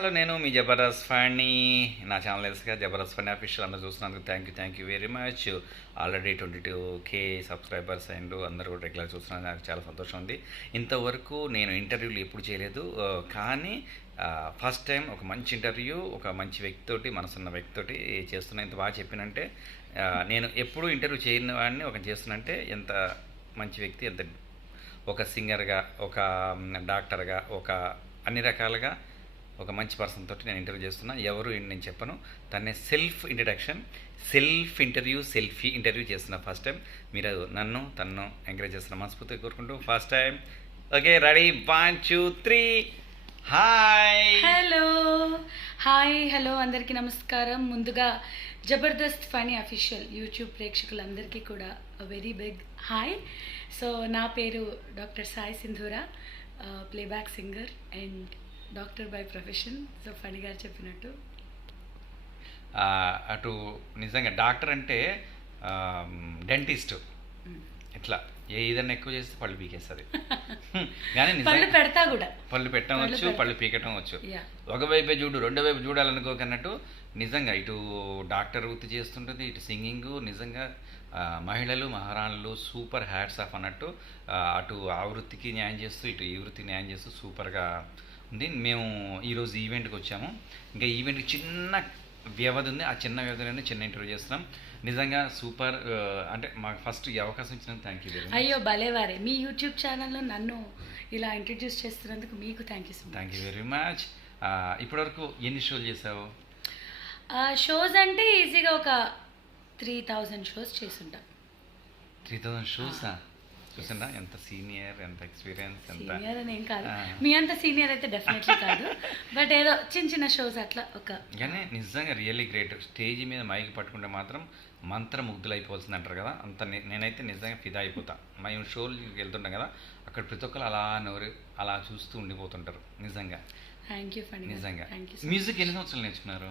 Hello నేను మీ జబర్దస్త్ ఫ్యాన్ని. నా channel తెలుసుగా జబర్దస్త్ ఫ్యాన్ అఫీషియల్ అందరూ చూస్తున్నందుకు thank you very much. Already 22K subscribers and అందరూ కూడా రెగ్యులర్ చూస్తున్నారు. నాకు చాలా సంతోషం ఉంది. ఇంతవరకు నేను ఇంటర్వ్యూలు ఎప్పుడు చేయలేదు, కానీ ఫస్ట్ టైం ఒక మంచి ఇంటర్వ్యూ ఒక మంచి వ్యక్తితోటి, మనసున్న వ్యక్తితోటి చేస్తున్నా. ఇంత బాగా చెప్పినంటే నేను ఎప్పుడు ఇంటర్వ్యూ చేయని వాడిని ఒక చేస్తున్నంటే ఎంత మంచి వ్యక్తి, ఎంత ఒక సింగర్గా, ఒక డాక్టర్గా, ఒక అన్ని రకాలుగా ఒక మంచి పర్సన్ తోటి నేను ఇంటర్వ్యూ చేస్తున్నా. ఎవరు నేను చెప్పను, తనే సెల్ఫ్ ఇంటర్వ్యూ చేస్తున్నా ఫస్ట్ టైం. మీరు తన్ను ఎంకరేజ్ చేస్తున్న మనస్ఫూర్తిగా కోరుకుంటూ first time. Okay, ready, 1 2 3. Hello అందరికీ నమస్కారం. ముందుగా జబర్దస్త్ ఫనీ అఫీషియల్ యూట్యూబ్ ప్రేక్షకులందరికీ కూడా వెరీ బిగ్ హాయ్. సో నా పేరు doctor Sai Sindhura, playback singer and doctor by profession. So Phani గారు చెప్పినట్టు అటు నిజంగా డాక్టర్ అంటే డెంటిస్ట్, ఇట్లా ఏదైనా ఎక్కువ చేస్తే పళ్ళు పీకేస్తుంది. కానీ పళ్ళు పెడతా కూడా, పళ్ళు పెట్టవచ్చు, పళ్ళు పీకటం వచ్చు. ఒకవైపే చూడు, రెండో వైపు చూడాలనుకోకన్నట్టు నిజంగా ఇటు డాక్టర్ వృత్తి చేస్తుంటుంది, ఇటు సింగింగ్. నిజంగా మహిళలు మహారాణులు సూపర్ హ్యాట్స్ ఆఫ్ అన్నట్టు. అటు ఆ వృత్తికి న్యాయం చేస్తూ ఇటు ఈ వృత్తికి న్యాయం చేస్తూ సూపర్గా ఉంది. మేము ఈరోజు ఈవెంట్కి వచ్చాము. ఇంకా ఈవెంట్కి చిన్న వ్యవధి ఉంది, ఆ చిన్న వ్యవధిలోనే చిన్న ఇంటర్వ్యూ చేస్తున్నాం. నిజంగా సూపర్. అంటే మాకు ఫస్ట్ ఈ అవకాశం ఇచ్చినందుకు థ్యాంక్ యూ. అయ్యో భలేవారే, మీ యూట్యూబ్ ఛానల్లో నన్ను ఇలా ఇంట్రడ్యూస్ చేస్తున్నందుకు మీకు థ్యాంక్ యూ వెరీ మచ్. ఇప్పటివరకు ఎన్ని షోలు చేసావు? షోస్ అంటే ఈజీగా ఒక 3000 షోస్ చేసుంటాం. 3000 షోసా? చూసిందా ఎంత సీనియర్, ఎంత ఎక్స్పీరియన్స్, ఎంత సీనియర్ అని ఏం కాదు, మీ అంత సీనియర్ అయితే డెఫినెట్లీ కాదు, బట్ ఏదో చిన్న షోస్ అట్లా ఒక. కానీ నిజంగా రియల్లీ గ్రేట్. స్టేజ్ మీద మైక్ పట్టుకుంటే మాత్రం మంత్రముగ్ధులు అయిపోతుంది అంటారు కదా, అంత నేనైతే నిజంగా ఫిదా అయిపోతా. మేము షోలకి వెళ్తుంటాం కదా, అక్కడ ప్రతి ఒక్కరు అలా నోరు అలా చూస్తూ ఉండిపోతుంటారు. నిజంగా థ్యాంక్ యూ ఫణి. నిజంగా మ్యూజిక్ ఎన్ని సంవత్సరాలు నేర్చుకున్నారు?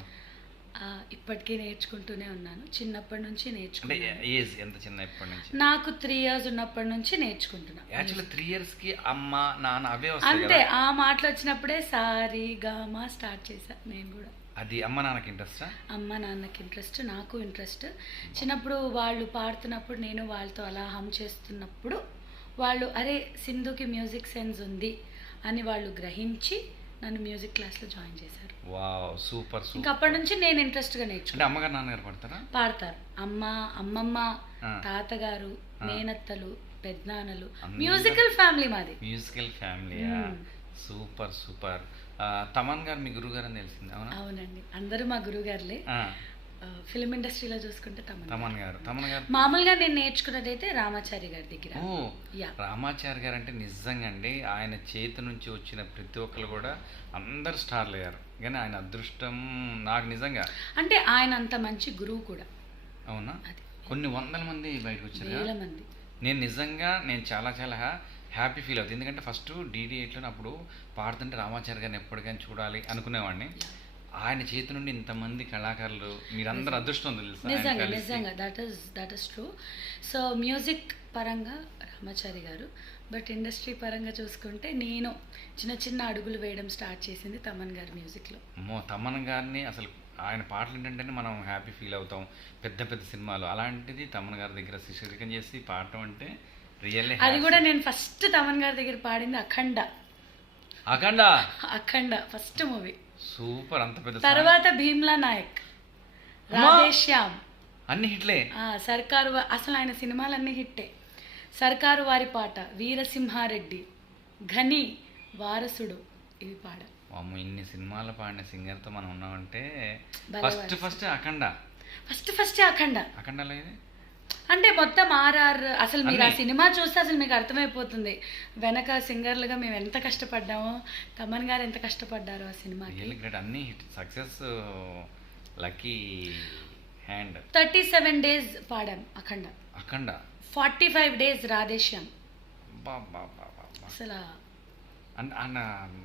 ఇప్పటికీ నేర్చుకుంటూనే ఉన్నాను, చిన్నప్పటి నుంచి నేర్చుకున్నాను. ఏజ్ ఎంత చిన్న? ఇప్పటి నుంచి నాకు 3 years ఉన్నప్పటి నుంచి నేర్చుకుంటున్నా. యాక్చువల్లీ 3 yearsకి అమ్మ నాన్న అవే వస్తాయి అంతే, ఆ మాటలు వచ్చినప్పుడే సారీ గామా స్టార్ట్ చేశా నేను కూడా. అది అమ్మ నాన్నకి ఇంట్రెస్టా? అమ్మ నాన్నకి ఇంట్రెస్ట్, నాకు ఇంట్రెస్ట్. చిన్నప్పుడు వాళ్ళు పాడుతున్నప్పుడు నేను వాళ్ళతో అలా హమ్ చేస్తున్నప్పుడు వాళ్ళు అరే సింధుకి మ్యూజిక్ సెన్స్ ఉంది అని వాళ్ళు గ్రహించి నన్ను మ్యూజిక్ క్లాస్లో జాయిన్ చేశారు. Wow, super. ఇంకా అప్పటి నుంచి నేను ఇంట్రెస్ట్గా నేర్చుకున్నాను. అమ్మగారు నాన్నగారు పాడతారా? పాడతారు. అమ్మమ్మ, తాతగారు, మేనత్తలు, పెద్దనాన్నలు, మ్యూజికల్ ఫ్యామిలీ మాది. Musical family, super. తమన్ గారు మీ గురువు గారు అని తెలిసింది? అవునండి, అందరూ మా గురువు గారులే. ఫిల్మ్ ఇండస్ట్రీలో చూసుకుంటే తమన్ గారు. మామూలుగా నేను నేర్చుకున్నదైతే రామాచారి గారి దగ్గర. రామాచారి గారు అంటే నిజంగా అండి, ఆయన చేతి నుంచి వచ్చిన ప్రతి ఒక్కరు కూడా అందరు స్టార్లు అయ్యారు. కానీ ఆయన అదృష్టం నాకు నిజంగా, అంటే ఆయన అంత మంచి గురువు కూడా. అవునా? కొన్ని వందల మంది బయటకు వచ్చారు, వేల మంది. నేను చాలా హ్యాపీ ఫీల్ అవుతుంది. ఎందుకంటే ఫస్ట్ DD8లో అప్పుడు పాడుతుంటే రామాచారి గారిని ఎప్పటికైనా చూడాలి అనుకునేవాడిని. ఆయన చేతి నుండి ఇంతమంది కళాకారులు, మీరందరూ అదృష్టం తెలుసు. నిజంగా that is true. So music పరంగా రామాచారి గారు, బట్ ఇండస్ట్రీ పరంగా చూసుకుంటే నేను చిన్న అడుగులు వేయడం స్టార్ట్ చేసింది తమన్ గారి మ్యూజిక్లో. తమన్ గారిని అసలు ఆయన పాటలు ఏంటంటే మనం హ్యాపీ ఫీల్ అవుతాం. పెద్ద సినిమాలు, అలాంటిది తమన్ గారి దగ్గర శిష్యరికం చేసి పాడటం అంటే రియల్లీ. అది కూడా నేను ఫస్ట్ తమన్ గారి దగ్గర పాడింది అఖండ ఫస్ట్ మూవీ. సూపర్. అంత పెద్ద. తర్వాత భీమ్లా నాయక్, రాధేశ్యామ్, అన్ని హిట్లే. సర్కారు, అసలు ఆయన సినిమాలన్నీ హిట్టే. సర్కారు వారి పాట, వీరసింహారెడ్డి, ఘని, వారసుడు, ఇవి పాడ. ఇన్ని సినిమాలు పాడిన సింగర్తో మనం ఉన్నామంటే ఫస్ట్ అఖండలో ఇది అంటే మొత్తం RR. అసలు మీరు ఆ సినిమా చూస్తే అసలు మీకు అర్థమైపోతుంది వెనక సింగర్లుగా మేము ఎంత కష్టపడ్డామో, తమన్ గారు ఎంత కష్టపడ్డారో ఆ సినిమాకి. అన్ని సక్సెస్, లక్కీ హ్యాండ్. 37 days పాడాం అఖండ. 45 days రాధేశ్యాం. అసలు అన్న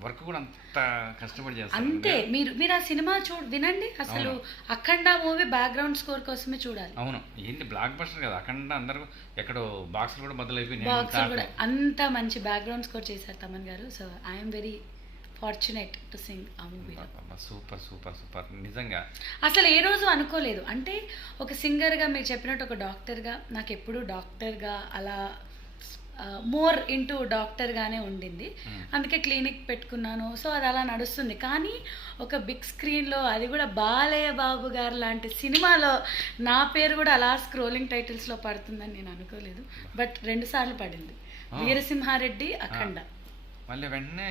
వర్క్ కూడా అంత కష్టపడి చేస్తారు. అంతే. మీరు ఆ సినిమా వినండి, అసలు అఖండ మూవీ బ్యాక్గ్రౌండ్ స్కోర్ కోసమే చూడాలి. అవును, ఏంటి బ్లాక్ బస్టర్ కదా అఖండ. అందరూ ఎక్కడో బాక్సులు కూడా బదులైపోయినాయి. అంత మంచి బ్యాక్గ్రౌండ్ స్కోర్ చేశారు తమన్ గారు. So I'm very fortunate to sing ఆ మూవీలో. సూపర్ సూపర్ సూపర్ నిజంగా. అసలు ఏ రోజు అనుకోలేదు. అంటే ఒక సింగర్గా మీరు చెప్పినట్టు ఒక డాక్టర్గా నాకు ఎప్పుడూ డాక్టర్గా అలా మోర్ ఇంటూ డాక్టర్గానే ఉండింది. అందుకే క్లినిక్ పెట్టుకున్నాను. సో అది అలా నడుస్తుంది. కానీ ఒక బిగ్ స్క్రీన్లో, అది కూడా బాలయ్య బాబు గారు లాంటి సినిమాలో నా పేరు కూడా అలా స్క్రోలింగ్ టైటిల్స్లో పడుతుందని నేను అనుకోలేదు. బట్ 2 సార్లు పడింది. వీరసింహారెడ్డి, అఖండ. మళ్ళీ వెంటనే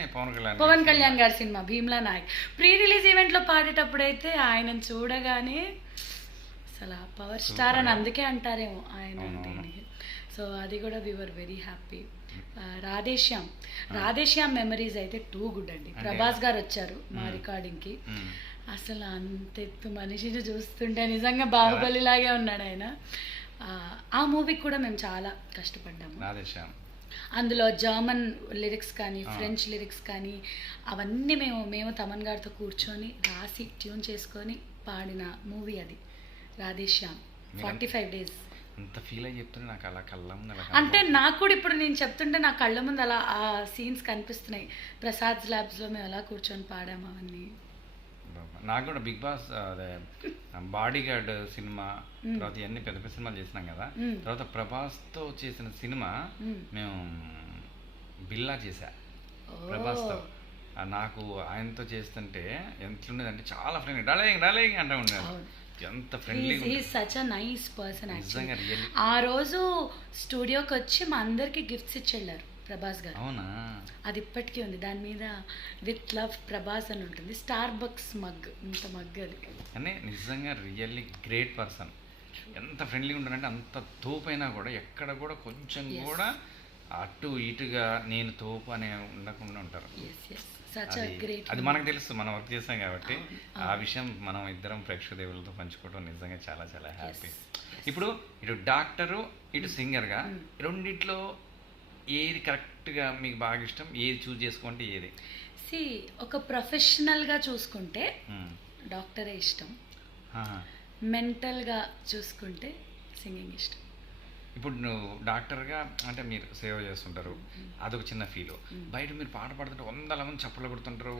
పవన్ కళ్యాణ్ గారి సినిమా భీమ్లా నాయక్ ప్రీ రిలీజ్ ఈవెంట్లో పాడేటప్పుడైతే ఆయనను చూడగానే అసలు పవర్ స్టార్ అని అందుకే అంటారేమో ఆయన దీనికి. సో అది కూడా we were very happy. Radhe Shyam memories అయితే టూ గుడ్ అండి. ప్రభాస్ గారు వచ్చారు మా రికార్డింగ్కి. అసలు అంత ఎత్తు మనిషిని చూస్తుంటే నిజంగా బాహుబలి లాగే ఉన్నాడు ఆయన. ఆ మూవీకి కూడా మేము చాలా కష్టపడ్డాము. అందులో జర్మన్ లిరిక్స్ కానీ ఫ్రెంచ్ లిరిక్స్ కానీ అవన్నీ మేము తమన్ గారితో కూర్చొని రాసి ట్యూన్ చేసుకొని పాడిన మూవీ అది రాధేశ్యామ్. 45 days. అంత ఫీల్ అయ్యి చెప్తుంటే నాకు అలా కళ్ళ ముందు అంటే నాకు కూడా ఇప్పుడు నేను చెప్తుంటే నా కళ్ళ ముందు అలా ఆ సీన్స్ కనిపిస్తున్నాయి. ప్రసాద్ ల్యాబ్స్లో మేము ఎలా కూర్చొని పాడాము అవన్నీ. నాకు కూడా బిగ్ బాస్ అదే బాడీ గార్డ్ సినిమా తర్వాత ఇవన్నీ పెద్ద పెద్ద సినిమాలు చేసినాం కదా. తర్వాత ప్రభాస్తో చేసిన సినిమా మేము బిల్లా చేశా ప్రభాస్తో. నాకు ఆయనతో చేస్తుంటే ఎంతుండేది అంటే చాలా ఫ్రెండ్ డాలింగ్ అంటూ ఉండేది. ఎంత ఫ్రెండ్లీగా. He is such a nice person actually. ఆ రోజు స్టూడియోకి వచ్చి మా అందరికి గిఫ్ట్స్ ఇచ్చి వెళ్ళారు ప్రభాస్ గారు. అవునా? అది ఇప్పటికీ ఉంది. దాని మీద విత్ లవ్ ప్రభాస్ అని ఉంటుంది. స్టార్ బక్స్ మగ్, ఇంత మగ్ అది. కానీ నిజంగా రియల్లీ గ్రేట్ పర్సన్. ఎంత ఫ్రెండ్లీగా ఉంటాడంటే అంత తోపైనా కూడా ఎక్కడ కూడా కొంచెం కూడా అటు ఇటుగా నేను తోపు అనే ఉండకుండా ఉంటారు. అది మనకు తెలుసు, మనం వర్క్ చేస్తాం కాబట్టి. ఆ విషయం మనం ఇద్దరం ప్రేక్షక దేవులతో పంచుకోవడం నిజంగా చాలా చాలా హ్యాపీ. ఇప్పుడు ఇటు డాక్టరు ఇటు సింగర్గా రెండిట్లో ఏది కరెక్ట్గా మీకు బాగా ఇష్టం, ఏది చూస్ చేసుకుంటే ఏది? ఒక ప్రొఫెషనల్గా చూసుకుంటే డాక్టరే ఇష్టం. మెంటల్గా చూసుకుంటే సింగింగ్ ఇష్టం. ఇప్పుడు నువ్వు డాక్టర్గా అంటే మీరు సేవ చేస్తుంటారు, అదొక చిన్న ఫీల్. బయట మీరు పాట పాడుతుంటే 100 మంది చప్పట్లు కొడుతుంటారు,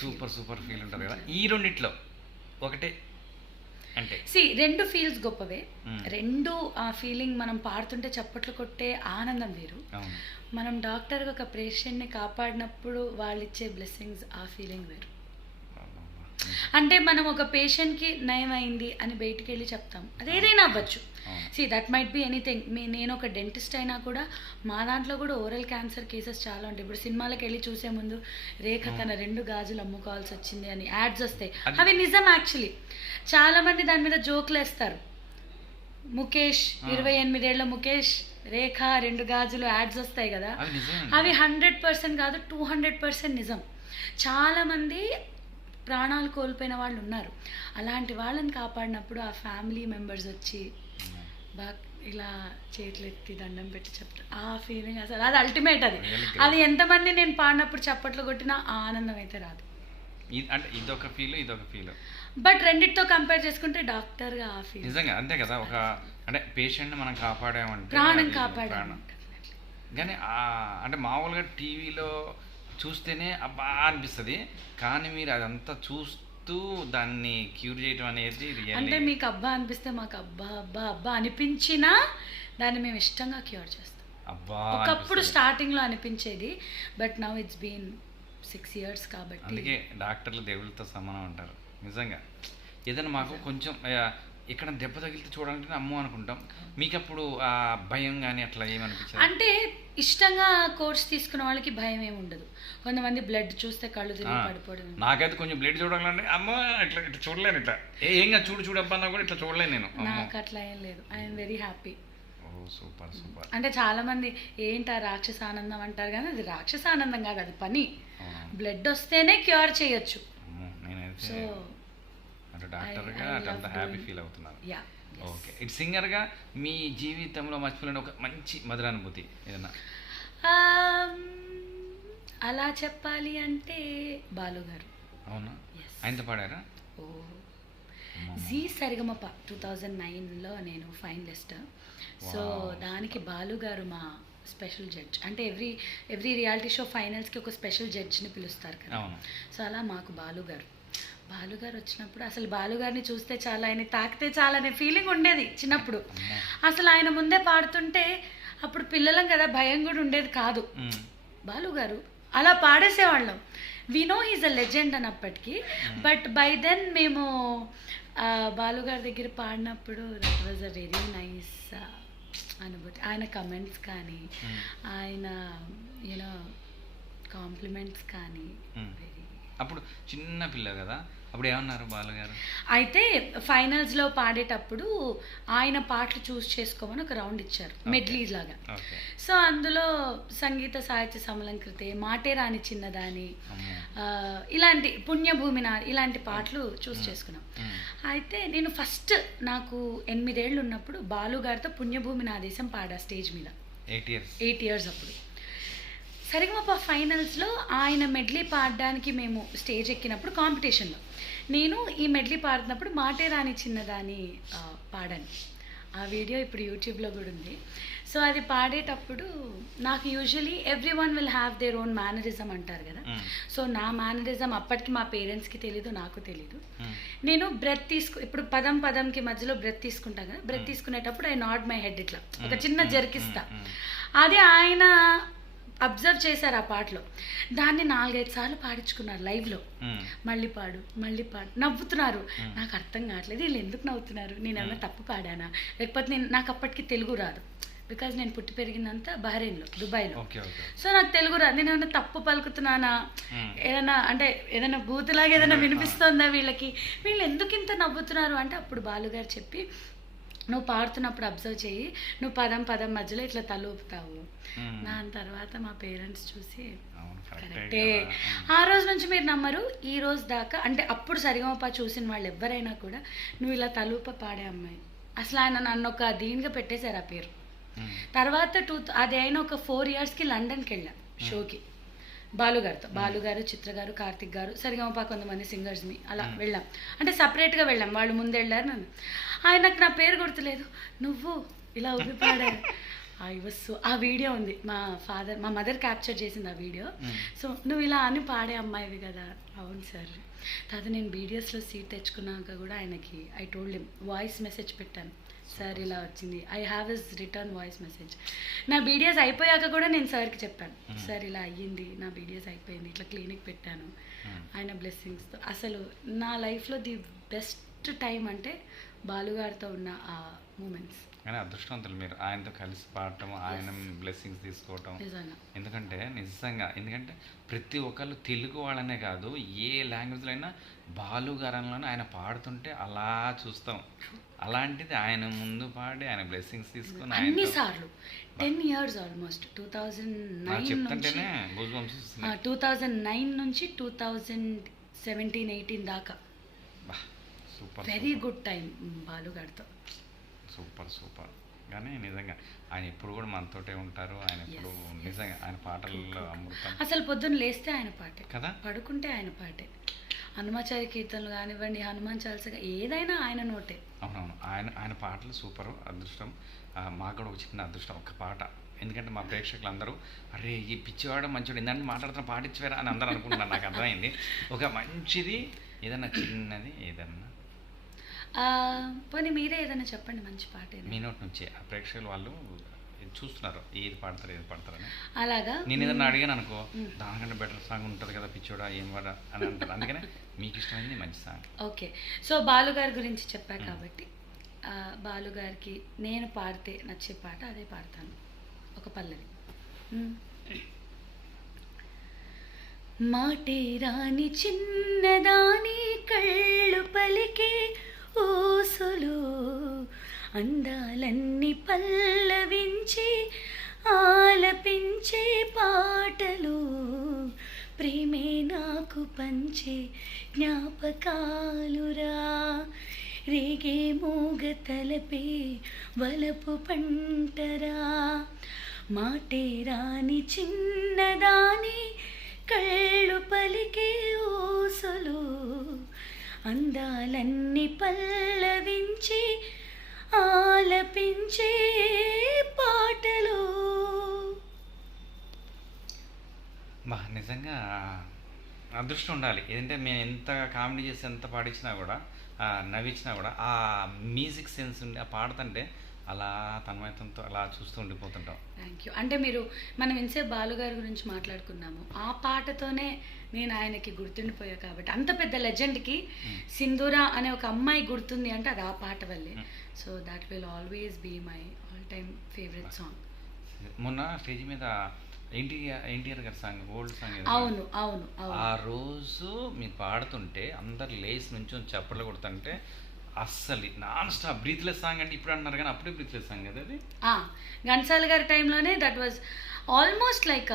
సూపర్ సూపర్ ఫీల్ ఉంటారు కదా. ఈ రెండిట్లో ఒకటే అంటే 2 ఫీల్స్ గొప్పవే. 2 ఆ ఫీలింగ్ మనం పాడుతుంటే చప్పట్లు కొట్టే ఆనందం వేరు. మనం డాక్టర్గా ఒక పేషెంట్ని కాపాడినప్పుడు వాళ్ళు ఇచ్చే బ్లెస్సింగ్స్ ఆ ఫీలింగ్ వేరు. అంటే మనం ఒక పేషెంట్కి నయం అయింది అని బయటికి వెళ్ళి చెప్తాం, అది ఏదైనా అవ్వచ్చు. That might be anything. నేను ఒక డెంటిస్ట్ అయినా కూడా మా దాంట్లో కూడా ఓరల్ క్యాన్సర్ కేసెస్ చాలా ఉంటాయి. ఇప్పుడు సినిమాలకు వెళ్ళి చూసే ముందు రేఖ తన 2 గాజులు అమ్ముకోవాల్సి వచ్చింది అని యాడ్స్ వస్తాయి. అవి నిజం. యాక్చువల్లీ చాలా మంది దాని మీద జోకులు వేస్తారు. ముఖేష్ 28 ఏళ్ల ముఖేష్, రేఖ 2 గాజులు యాడ్స్ వస్తాయి కదా, అవి 100% కాదు, 200% నిజం. చాలామంది ప్రాణాలు కోల్పోయిన వాళ్ళు ఉన్నారు. అలాంటి వాళ్ళని కాపాడినప్పుడు ఆ ఫ్యామిలీ మెంబర్స్ వచ్చి బాగా ఇలా చేతులు ఎత్తి దండం పెట్టి చెప్తారు. ఆ ఫీలింగ్ అసలు అది అల్టిమేట్. అది ఎంతమంది నేను పాడినప్పుడు చప్పట్లు కొట్టినా ఆ ఆనందం అయితే రాదు. అంటే ఇదొక ఫీల్, ఇదొక ఫీల్. బట్ రెండిటితో కంపేర్ చేసుకుంటే డాక్టర్గా ఆ ఫీల్ నిజంగా అంతే కదా. ఒక అంటే పేషెంట్ని మనం కాపాడామంటే ప్రాణం కాపాడాము. కానీ అంటే మామూలుగా టీవీలో చూస్తేనే అబ్బా అనిపిస్తుంది, కానీ మీరు అదంతా చూస్తూ దాన్ని క్యూర్ చేయడం అనేది అంటే మీకు అబ్బా అనిపిస్తే మాకు అబ్బా అబ్బా అబ్బా అనిపించినా దాన్ని మేము ఇష్టంగా క్యూర్ చేస్తాం. అబ్బా ఒకప్పుడు స్టార్టింగ్లో అనిపించేది, but now it's been 6 years కాబట్టి. అందుకే డాక్టర్లు దేవుళ్ళతో సమానం అంటారు. నిజంగా ఏదైనా మాకు కొంచెం ఇక్కడ దెబ్బ తగిలితే చూడాలంటే అమ్మో అనుకుంటాం. మీకు అప్పుడు ఆ భయం కానీ అట్లా ఏమనిపించదు? అంటే ఇష్టంగా కోర్స్ తీసుకున్న వాళ్ళకి భయం ఏమి ఉండదు. కొంతమంది బ్లడ్ చూస్తే కళ్ళు తిరిగి పడిపోవడం. నాకైతే కొంచెం బ్లడ్ చూడాలంటే అమ్మో ఇట్లా ఇట్లా చూడలేను, ఇట్లా ఏంగా చూడబ్బన్నా కూడా ఇట్లా చూడలేను నేను. నాకు అట్లా ఏం లేదు. I'm very happy. Super super. అంటే చాలా మంది ఏంటా రాక్షస ఆనందం అంటారు, కానీ అది రాక్షస ఆనందం కాదు, అది పని. బ్లడ్ వస్తేనే క్యూర్ చేయొచ్చు. సో అంటే డాక్టర్గా అంత హ్యాపీ ఫీల్ అవుతున్నారు. ఓకే. ఇటు సింగర్గా మీ జీవితంలో మర్చిపోలేని ఒక మంచి మధురానుభూతి ఏదన్నా? అలా చెప్పాలి అంటే బాలు గారు. అవునా? ఆయనతో పాడారా? జీ సరిగమప 2009లో నేను ఫైనలిస్ట్. సో దానికి బాలు గారు మా స్పెషల్ జడ్జ్. అంటే ఎవ్రీ రియాలిటీ షో ఫైనల్స్కి ఒక స్పెషల్ జడ్జ్ని పిలుస్తారు కదా. అవును. సో అలా మాకు బాలుగారు వచ్చినప్పుడు అసలు బాలుగారిని చూస్తే చాలా, ఆయన తాకితే చాలా అనే ఫీలింగ్ ఉండేది చిన్నప్పుడు. అమ్మో. అసలు ఆయన ముందే పాడుతుంటే అప్పుడు పిల్లలం కదా, భయం కూడా ఉండేది కాదు. బాలుగారు అలా పాడేసేవాళ్ళం. We know he's a legend అన్నప్పటికీ. బట్ బై దెన్ మేము బాలుగారి దగ్గర పాడినప్పుడు that was a very nice అనుభూతి. ఆయన కమెంట్స్ కానీ, ఆయన యూనో కాంప్లిమెంట్స్ కానీ వెరీ. అప్పుడు చిన్న పిల్ల కదా, అప్పుడు ఏమన్నారు బాలుగారు? అయితే ఫైనల్స్లో పాడేటప్పుడు ఆయన పాటలు చూస్ చేసుకోమని ఒక రౌండ్ ఇచ్చారు, మెడ్లీస్ లాగా. సో అందులో సంగీత సాహిత్య సమలంకృతే, మాటే రాని చిన్నదాని, ఇలాంటి పుణ్యభూమి ఇలాంటి పాటలు చూస్ చేసుకున్నాం. అయితే నేను ఫస్ట్ నాకు 8 ఏళ్ళు ఉన్నప్పుడు బాలుగారితో పుణ్యభూమి నా దేశం పాడా స్టేజ్ మీద. 8 years అప్పుడు. సరిగమప ఫైనల్స్లో ఆయన మెడ్లీ పాడడానికి మేము స్టేజ్ ఎక్కినప్పుడు కాంపిటీషన్లో నేను ఈ మెడ్లీ పాడుతున్నప్పుడు మాటే రాని చిన్నదాని పాడాను. ఆ వీడియో ఇప్పుడు యూట్యూబ్లో కూడా ఉంది. సో అది పాడేటప్పుడు నాకు usually every one will have their own mannerism అంటారు కదా. సో నా మేనరిజం అప్పటికి మా పేరెంట్స్కి తెలీదు, నాకు తెలీదు. నేను బ్రెత్ ఇప్పుడు పదంకి మధ్యలో బ్రెత్ తీసుకుంటాను కదా, బ్రెత్ తీసుకునేటప్పుడు ఐ నాడ్ మై హెడ్ ఇట్లా ఒక చిన్న జర్కిస్తా. అది ఆయన అబ్జర్వ్ చేశారు ఆ పాటలో. దాన్ని 4-5 సార్లు పాడించుకున్నారు లైవ్లో. మళ్ళీ పాడు నవ్వుతున్నారు. నాకు అర్థం కావట్లేదు వీళ్ళు ఎందుకు నవ్వుతున్నారు, నేను ఏమన్నా తప్పు పాడానా, లేకపోతే నాకు అప్పటికి తెలుగు రాదు. బికాజ్ నేను పుట్టి పెరిగిందంతా బహ్రెయిన్లో, దుబాయ్లో. సో నాకు తెలుగు రాదు. నేను ఏమైనా తప్పు పలుకుతున్నానా, ఏదైనా బూతులాగా ఏదైనా వినిపిస్తోందా వీళ్ళకి, వీళ్ళు ఎందుకు ఇంత నవ్వుతున్నారు అంటే అప్పుడు బాలుగారు చెప్పి, నువ్వు పాడుతున్నప్పుడు అబ్జర్వ్ చేయి, నువ్వు పదం మధ్యలో ఇట్లా తల ఊపుతావు. దాని తర్వాత మా పేరెంట్స్ చూసి కరెక్టే. ఆ రోజు నుంచి మీరు నమ్మరు, ఈ రోజు దాకా అంటే అప్పుడు సరిగమప చూసిన వాళ్ళు ఎవరైనా కూడా నువ్వు ఇలా తలూప పాడే అమ్మాయి, అసలు ఆయన నన్ను ఒక దీనిగా పెట్టేశారు ఆ పేరు. తర్వాత అది అయిన ఒక 4 yearsకి లండన్కి వెళ్ళాం షోకి బాలుగారు, చిత్ర గారు, కార్తిక్ గారు, సరిగమప కొంతమంది సింగర్స్ని అలా వెళ్ళాం. అంటే సపరేట్గా వెళ్ళాం, వాళ్ళు ముందు వెళ్ళారు. నన్ను ఆయనకు నా పేరు గుర్తులేదు, నువ్వు ఇలా ఊపి పాడారు. ఆ వీడియో ఉంది, మా మదర్ క్యాప్చర్ చేసింది ఆ వీడియో. సో నువ్వు ఇలా అని పాడే అమ్మాయివి కదా. అవును సార్. తర్వాత నేను బీడిఎస్లో సీట్ తెచ్చుకున్నాక కూడా ఆయనకి I told him, voice message పెట్టాను, సార్ ఇలా వచ్చింది, I have his return voice message. నా బీడిఎస్ అయిపోయాక కూడా నేను సార్కి చెప్పాను, సార్ ఇలా అయ్యింది, నా బీడిఎస్ అయిపోయింది, ఇట్లా క్లినిక్ పెట్టాను, ఆయన బ్లెస్సింగ్స్తో. అసలు నా లైఫ్లో ది బెస్ట్ టైం అంటే బాలుగారితో ఉన్న ఆ మూమెంట్స్. కానీ అదృష్టవంతులు మీరు, ఆయనతో కలిసి పాడటం, ఆయన బ్లెస్సింగ్స్ తీసుకోవటం. ఎందుకంటే ప్రతి ఒక్కళ్ళు తెలుగు వాళ్ళనే కాదు, ఏ లాంగ్వేజ్లో అయినా బాలుగారంలోనే ఆయన పాడుతుంటే అలా చూస్తాం. అలాంటిది ఆయన ముందు పాడి ఆయన బ్లెస్సింగ్స్ తీసుకొని అన్నిసార్లు 10 years ఆల్మోస్ట్ 2009 నుంచి 2017-18 దాకా సూపర్, వెరీ గుడ్ టైం బాలుగారితో. సూపర్. కానీ నిజంగా ఆయన ఎప్పుడు కూడా మనతోటే ఉంటారు. ఆయన ఎప్పుడు నిజంగా ఆయన పాటల్లో అమృతం. అసలు పొద్దున్న లేస్తే ఆయన పాటే కదా, పడుకుంటే ఆయన పాటే. హనుమాచార్య కీర్తనలు కానివ్వండి, హనుమాన్ చాలీసా, ఏదైనా ఆయన నోటే. అవునవును, ఆయన పాటలు సూపరు. అదృష్టం మాకు కూడా ఒక చిన్న అదృష్టం, ఒక పాట. ఎందుకంటే మా ప్రేక్షకులు అందరూ అరే ఈ పిచ్చివాడు మంచివాడు ఇందాన్ని మాట్లాడుతున్నా పాటించవేరా అని అందరూ అనుకుంటున్నారు. నాకు అర్థమైంది. ఒక మంచిది ఏదన్నా చిన్నది ఏదన్నా పోనీ మీరే ఏదైనా చెప్పండి మంచి పాట. మీ నోటి నుంచి ఆ ప్రేక్షకులు వాళ్ళు చూస్తున్నారు ఏది పాడతారని. అలాగా నేను ఏదన్నా అడిగాను అనుకో, దానికంటే బెటర్ సాంగ్ ఉంటుంది కదా పిచ్చోడా ఏం వాడా అని అంటారు. అందుకనే మీకు ఇష్టమైంది మంచి సాంగ్. ఓకే, సో బాలుగారి గురించి చెప్పా కాబట్టి బాలుగారికి నేను పాడితే నచ్చే పాట అదే పాడతాను, ఒక పల్లవి. మాటే రాని చిన్నదాని కళ్ళు పలికే ఊసులు, అందాలన్నీ పల్లవించి ఆలపించే పాటలు, ప్రేమే నాకు పంచే జ్ఞాపకాలురా, రేగే మూగ తలపే వలపు పంటరా, మాటే రాని చిన్నదాని కళ్ళు పలికే ఊసులు, అందాలన్నీ పల్లవించి ఆలపించే పాటలు. నిజంగా అదృష్టం ఉండాలి. ఏంటంటే మేము ఎంత కామెడీ చేసి ఎంత పాడించినా కూడా నవ్వించినా కూడా ఆ మ్యూజిక్ సెన్స్ ఉండి ఆ పాడుతుంటే అలా తన్మయత్వంతో అలా చూస్తూ ఉండిపోతుంటాం. Thank you. అంటే మనం ఇంతసేపు బాలుగారి గురించి మాట్లాడుకున్నాము, ఆ పాటతోనే నేను ఆయనకి గుర్తుండిపోయా. కాబట్టి అంత పెద్ద లెజెండ్కి సింధూర అనే ఒక అమ్మాయి గుర్తుంది అంటే అది ఆ పాట వల్లే. So that will always be my all time favourite song. మొన్న స్టేజ్ మీద ఎన్టీఆర్ గారి సాంగ్, ఓల్డ్ సాంగ్. అవును అవును అవును. ఆ రోజు మీరు పాడుతుంటే అందరు లేచి నుంచి చప్పట్లు కొడుతుంటే అస్సలు నాన్ స్టాప్ బ్రీత్లెస్ సాంగ్. అంటే ఇప్పుడు అంటున్నారు కానీ అప్పుడే బ్రీత్లెస్ సాంగ్ కదా అది. ఘంటసాల గారి టైంలోనే దట్ వాజ్ ఆల్మోస్ట్ లైక్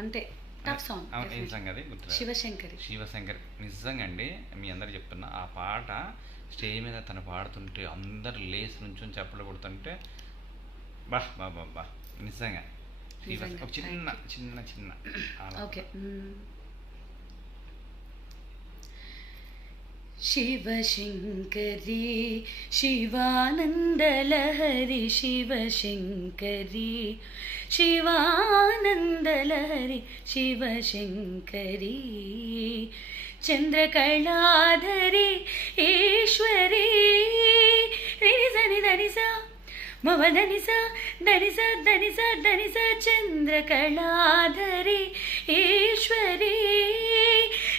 అంతే టఫ్ సాంగ్. ఏం సాంగ్ అది? శివశంకరి. శివశంకరి. నిజంగా అండి మీ అందరు చెప్తున్నా, ఆ పాట స్టేజ్ మీద తను పాడుతుంటే అందరు లేచి నుంచి చప్పట్లు కొడుతుంటే బా బా బా బా నిజంగా ఒక చిన్న చిన్న చిన్న ఓకే. శివశంకరి శివానందలహరి శివశంకరి శివానందలహరి శివశంకరి చంద్రకళాధరి ఈశ్వరి రిజని దనిసా మవదనిస దనిస దనిస దనిస చంద్రకళాధరి ఈశ్వరి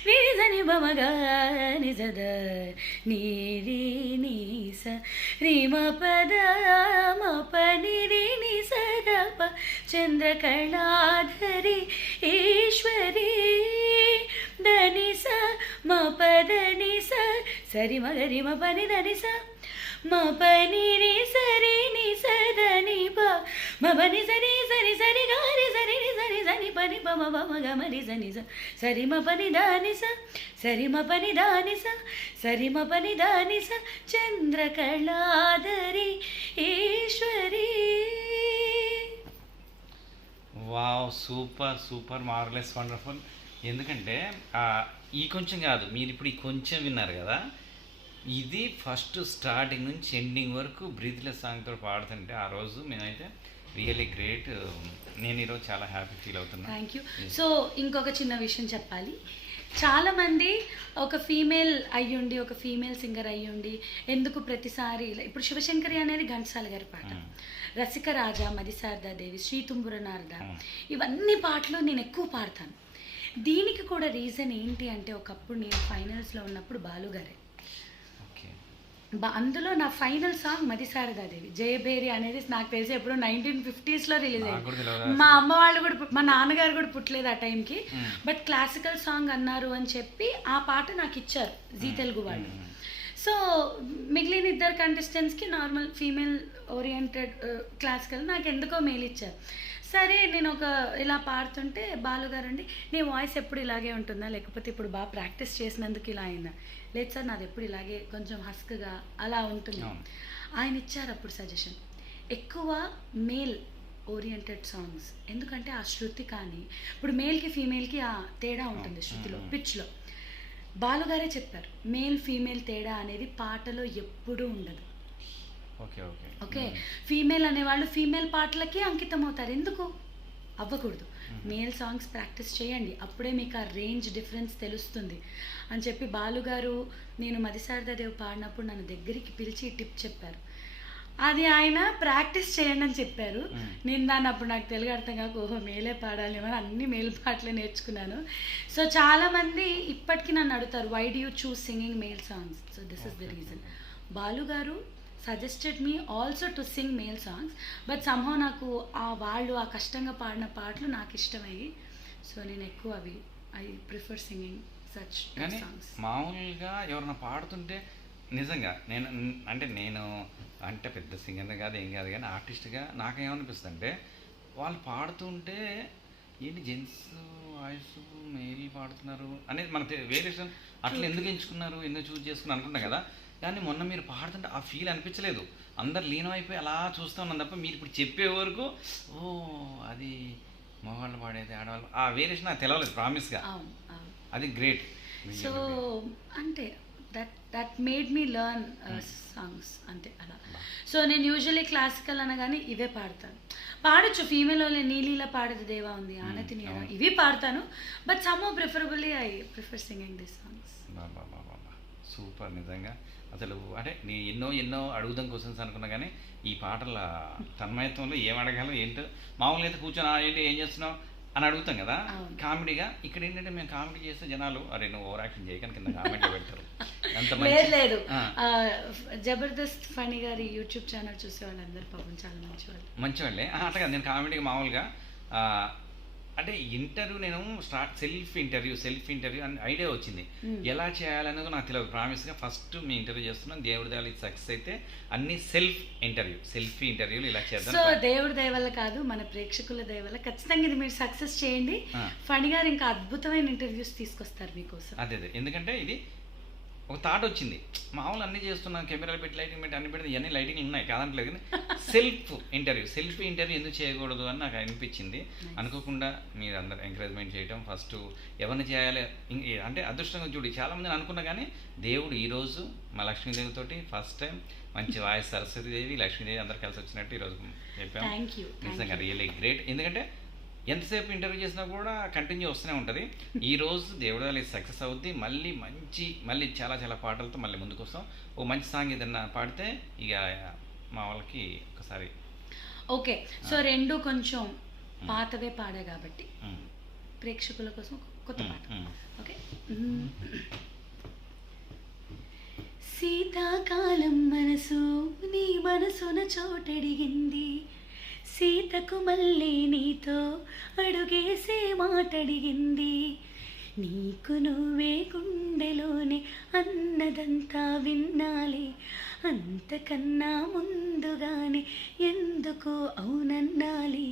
నిజని బమగా నిజద నీరి నీస రీమ పద మప నిరి నిసదప చంద్రకళాధరి ఈశ్వరి దనిస మపద నిస సరి మగరి మపని దనిస మపని రి సరి ని సదని ప మపని సరి సరి సరి గారి సరి ని సరి సని పని ప మ మ గ మరి సని స సరి మపని దాని స సరి మపని దాని స సరి మపని దాని స చంద్రకళాధరి ఈశ్వరి. Wow, super super marvellous wonderful. ఎందుకంటే ఈ కొంచెం కాదు, మీరు ఇప్పుడు ఈ కొంచెం విన్నారు కదా, ఇది ఫస్ట్ స్టార్టింగ్ నుంచి ఎండింగ్ వరకు బ్రీత్లెస్ సాంగ్తో పాడుతుంటే ఆ రోజు మేమైతే రియల్లీ గ్రేట్. నేను ఈరోజు చాలా హ్యాపీ ఫీల్ అవుతున్నాను. Thank you. సో ఇంకొక చిన్న విషయం చెప్పాలి. చాలామంది ఒక ఫీమేల్ అయ్యుండి, ఒక ఫీమేల్ సింగర్ అయ్యుండి ఎందుకు ప్రతిసారి ఇప్పుడు శివశంకరి అనేది ఘంటసాల గారి పాట, రసిక రాజా, మదిశారదాదేవి, శ్రీ తుంబుర నారద, ఇవన్నీ పాటలు నేను ఎక్కువ పాడతాను. దీనికి కూడా రీజన్ ఏంటి అంటే, ఒకప్పుడు నేను ఫైనల్స్లో ఉన్నప్పుడు బాలుగారే, అందులో నా ఫైనల్ సాంగ్ మదిశారదాదేవి జయబేరి అనేది నాకు తెలిసి ఎప్పుడో 1950s రిలీజ్ అయింది. మా అమ్మ వాళ్ళు కూడా, మా నాన్నగారు కూడా పుట్టలేదు ఆ టైంకి. బట్ క్లాసికల్ సాంగ్ అన్నారు అని చెప్పి ఆ పాట నాకు ఇచ్చారు జీ తెలుగు వాళ్ళు. సో మిగిలిన ఇద్దరు కంటెస్టెంట్స్కి నార్మల్ ఫీమేల్ ఓరియంటెడ్ క్లాసికల్, నాకు ఎందుకో మెయిల్ ఇచ్చారు. సరే నేను ఇలా పాడుతుంటే బాలుగారు అండి, నీ వాయిస్ ఎప్పుడు ఇలాగే ఉంటుందా, లేకపోతే ఇప్పుడు బాగా ప్రాక్టీస్ చేసినందుకు ఇలా అయిందా? లేదు సార్, నాది ఎప్పుడు ఇలాగే కొంచెం హస్క్గా అలా ఉంటుంది. ఆయన ఇచ్చారు అప్పుడు సజెషన్, ఎక్కువ మేల్ ఓరియంటెడ్ సాంగ్స్, ఎందుకంటే ఆ శృతి కానీ ఇప్పుడు మేల్కి ఫీమేల్కి ఆ తేడా ఉంటుంది శృతిలో, పిచ్లో. బాలుగారే చెప్పారు, మేల్ ఫీమేల్ తేడా అనేది పాటలో ఎప్పుడూ ఉండదు. ఓకే, ఫీమేల్ అనేవాళ్ళు ఫీమేల్ పాటలకి అంకితం అవుతారు, ఎందుకు అవ్వకూడదు? మేల్ సాంగ్స్ ప్రాక్టీస్ చేయండి, అప్పుడే మీకు ఆ రేంజ్ డిఫరెన్స్ తెలుస్తుంది అని చెప్పి బాలుగారు నేను మదిశారదాదేవి పాడినప్పుడు నన్ను దగ్గరికి పిలిచి టిప్ చెప్పారు. అది ఆయన ప్రాక్టీస్ చేయండి అని చెప్పారు. నేను దాన్ని అప్పుడు నాకు తెలుగు అర్థం కాక ఓహో మేలే పాడాలి అని అన్ని మేల్ పాటలే నేర్చుకున్నాను. సో చాలామంది ఇప్పటికీ నన్ను అడుగుతారు, why do you choose singing male songs? So this is the reason. బాలుగారు suggested me also to sing male songs, but somehow నాకు వాళ్ళు ఆ కష్టంగా పాడిన పాటలు నాకు ఇష్టమయ్యి, సో నేను ఎక్కువ I prefer singing such songs. మామూలుగా ఎవరైనా పాడుతుంటే నిజంగా నేను అంటే పెద్ద సింగర్ కాదు ఏం కాదు, కానీ ఆర్టిస్ట్గా నాకేమనిపిస్తుంది అంటే, వాళ్ళు పాడుతుంటే ఏంటి జెంట్స్ వాయిస్ మేల్ పాడుతున్నారు అనేది మనకు వేరియేషన్ అట్లా ఎందుకు ఎంచుకున్నారు, ఎందుకు చూస్ చేసుకున్నారు అనుకుంటాం కదా. కానీ మొన్న మీరు పాడుతుంటే ఆ ఫీల్ అనిపించలేదు, అందరు లీనమైపోయి అలా చూస్తూ ఉన్నాం తప్ప, మీరు ఇప్పుడు చెప్పే వరకు ఓ అది మగవాళ్ళు పాడేది ఆడవాళ్ళు, ఆ వేరియేషన్ నాకు తెలవలేదు ప్రామిస్గా. అది గ్రేట్. సో అంటే that made me learn songs అంతే అలా. సో నేను యూజువల్లీ క్లాసికల్ అనగానే ఇవే పాడతాను. పాడొచ్చు, ఫీమేల్ వాళ్ళే నీలీలా పాడేది దేవా ఉంది, ఆనతి నీరా, ఇవి పాడతాను. But somehow preferably I prefer singing this songs. Super. నిజంగా అసలు అంటే నేను ఎన్నో అడుగుదాం క్వశ్చన్స్ అనుకున్నా కానీ ఈ పాటల తన్మయత్వంలో ఏం అడగాలో ఏంటో, మామూలుగా అయితే కూర్చొని ఏంటి ఏం చేస్తున్నావు అని అడుగుతాం కదా కామెడీగా. ఇక్కడ ఏంటంటే మేము కామెడీ చేస్తే జనాలు అరే నువ్వు ఓవర్ యాక్షన్ చేయకని కింద కామెంట్ పెడతారు. అంత లేదు జబర్దస్త్ ఫనీ గారి యూట్యూబ్ ఛానల్ చూసే వాళ్ళందరూ పాపం చాలా మంచివాళ్ళే. అట్లా నేను కామెడీగా మామూలుగా అంటే ఇంటర్వ్యూ నేను సెల్ఫ్ ఇంటర్వ్యూ అని ఐడియా వచ్చింది. ఎలా చేయాలనేది నాకు తెలియదు. ప్రామిస్గా ఫస్ట్ మీ ఇంటర్వ్యూ చేస్తున్నాం, దేవుడి దయ ఇది సక్సెస్ అయితే అన్ని సెల్ఫ్ ఇంటర్వ్యూలు ఇలా చేద్దాం. సో దేవుడి దయ వల్ల కాదు, మన ప్రేక్షకుల దయ వల్ల ఖచ్చితంగా ఇది మీరు సక్సెస్ చేయండి. ఫణి గారు ఇంకా అద్భుతమైన ఇంటర్వ్యూస్ తీసుకొస్తారు మీకోసం. అదే ఎందుకంటే ఇది ఒక థాట్ వచ్చింది. మామూలు అన్నీ చేస్తున్నాం, కెమెరాలు పెట్టి లైటింగ్ పెట్టి అన్ని పెట్టి ఇవన్నీ లైటింగ్ ఉన్నాయి కాదంటలేదు, కానీ సెల్ఫ్ ఇంటర్వ్యూ ఎందుకు చేయకూడదు అని నాకు అనిపించింది. అనుకోకుండా మీరు అందరు ఎంకరేజ్మెంట్ చేయడం, ఫస్ట్ ఎవరిని చేయాలి అంటే అదృష్టంగా చూడి చాలామందిని అనుకున్నా కానీ దేవుడు ఈరోజు మా లక్ష్మీదేవితోటి ఫస్ట్ టైం మంచి వాయిస్ సరస్వతీదేవి లక్ష్మీదేవి అందరు కలిసి వచ్చినట్టు ఈరోజు చెప్పాము. నిజంగా రియల్లీ గ్రేట్. ఎందుకంటే ఎంతసేపు ఇంటర్వ్యూ చేసినా కూడా కంటిన్యూ వస్తూనే ఉంటుంది. ఈరోజు దేవుడు వల్ల సక్సెస్ అవుద్ది. మళ్ళీ చాలా పాటలతో మళ్ళీ ముందుకు వస్తాం. ఓ మంచి సాంగ్ ఏదన్నా పాడితే ఇక మా వాళ్ళకి ఒకసారి ఓకే. సో రెండు కొంచెం పాతవే పాడా కాబట్టి ప్రేక్షకుల కోసం కొత్త పాట. ఓకే. శీతాకాలం మనసు నీ మనసున చోటడిగింది, సీతకు మళ్ళీ నీతో అడుగేసే మాటడిగింది, నీకు నువ్వే గుండెలోనే అన్నదంతా విన్నాలే, అంతకన్నా ముందుగానే ఎందుకు అవునన్నాలి,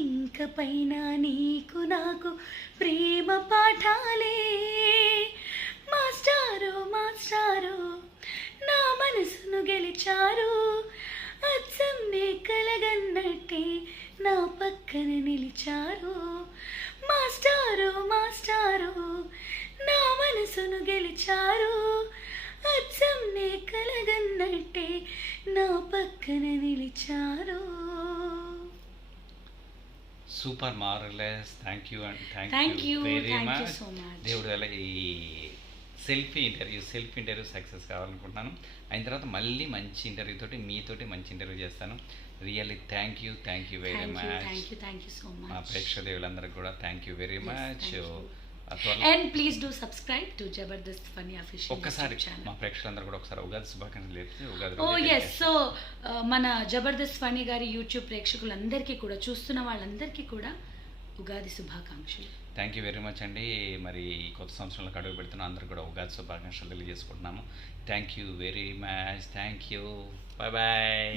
ఇంక పైన నీకు నాకు ప్రేమ పాఠాలే, మాస్టారు నా మనసును గెలిచారు, అచ్చం నే కలగన్నట్టే నా పక్కన నిలిచారు, మాస్టారు నా మనసును గెలిచారు, అచ్చం నే కలగన్నట్టే నా పక్కన నిలిచారు. Super marvellous. Thank you very much. దేవుడి వల్ల ఈ సెల్ఫ్ ఇంటర్వ్యూ సక్సెస్ కావాలనుకుంటున్నాను. అయిన తర్వాత మళ్ళీ మంచి ఇంటర్వ్యూ తోటి మీతోటి మంచి ఇంటర్వ్యూ చేస్తాను. Really thank you very much. మా ప్రేక్షకులందరికీ కూడా thank you very much. And please do subscribe to Jabardasth funny official. ఒక్కసారి మా ప్రేక్షకులందరూ కూడా ఒకసారి ఉగాది శుభాకాంక్షలు చెప్తే ఉగాది. ఓ ఎస్. సో మన జబర్దస్త్ ఫనీ గారి యూట్యూబ్ ప్రేక్షకులందరికీ కూడా, చూస్తున్న వాళ్ళందరికీ కూడా ఉగాది శుభాకాంక్షలు. థ్యాంక్ యూ వెరీ మచ్ అండి. మరి కొత్త సంవత్సరంలో అడుగు పెడుతున్న అందరూ కూడా ఉగాది శుభాకాంక్షలు తెలియజేసుకుంటున్నాము. Thank you very much. Thank you. Bye.